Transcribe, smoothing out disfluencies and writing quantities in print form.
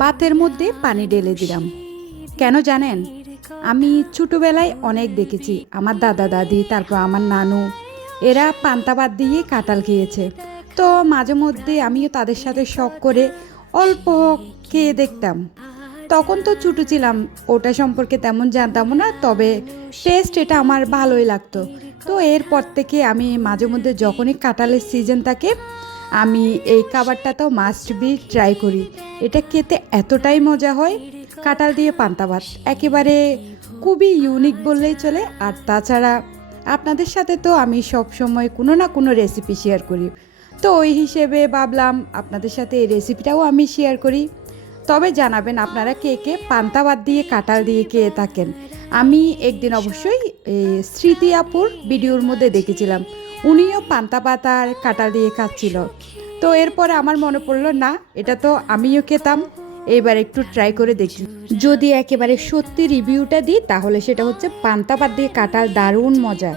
ভাতের মধ্যে পানি ঢেলে দিলাম। কেন জানেন? আমি ছোটোবেলায় অনেক দেখেছি আমার দাদা দাদি, তারপর আমার নানু, এরা পান্তা ভাত দিয়ে কাঁঠাল খেয়েছে। তো মাঝে মধ্যে আমিও তাদের সাথে শখ করে অল্প খেয়ে দেখতাম। তখন তো ছোটো ছিলাম, ওটা সম্পর্কে তেমন জানতাম না, তবে টেস্ট এটা আমার ভালোই লাগতো। তো এরপর থেকে আমি মাঝে মধ্যে যখনই কাঁঠালের সিজন থাকে, আমি এই খাবারটাতেও মাস্ট বি ট্রাই করি। এটা খেতে এতটাই মজা হয়, কাঁঠাল দিয়ে পান্তা ভাত একেবারে খুবই ইউনিক বললেই চলে। আর তাছাড়া আপনাদের সাথে তো আমি সব সময় কোনো না কোনো রেসিপি শেয়ার করি, তো ওই হিসেবে ভাবলাম আপনাদের সাথে এই রেসিপিটাও আমি শেয়ার করি। তবে জানাবেন আপনারা কে কে পান্তা ভাত দিয়ে কাঁঠাল দিয়ে খেয়ে থাকেন। আমি একদিন অবশ্যই স্মৃতি আপুর ভিডিওর মধ্যে দেখেছিলাম, উনিও পান্তা ভাত আর কাঁঠাল দিয়ে খাচ্ছিল। তো এরপরে আমার মনে পড়লো, না এটা তো আমিও খেতাম, এবার একটু ট্রাই করে দেখি। যদি একেবারে সত্যি রিভিউটা দিই তাহলে সেটা হচ্ছে পান্তা ভাত দিয়ে কাঁঠাল দারুণ মজা।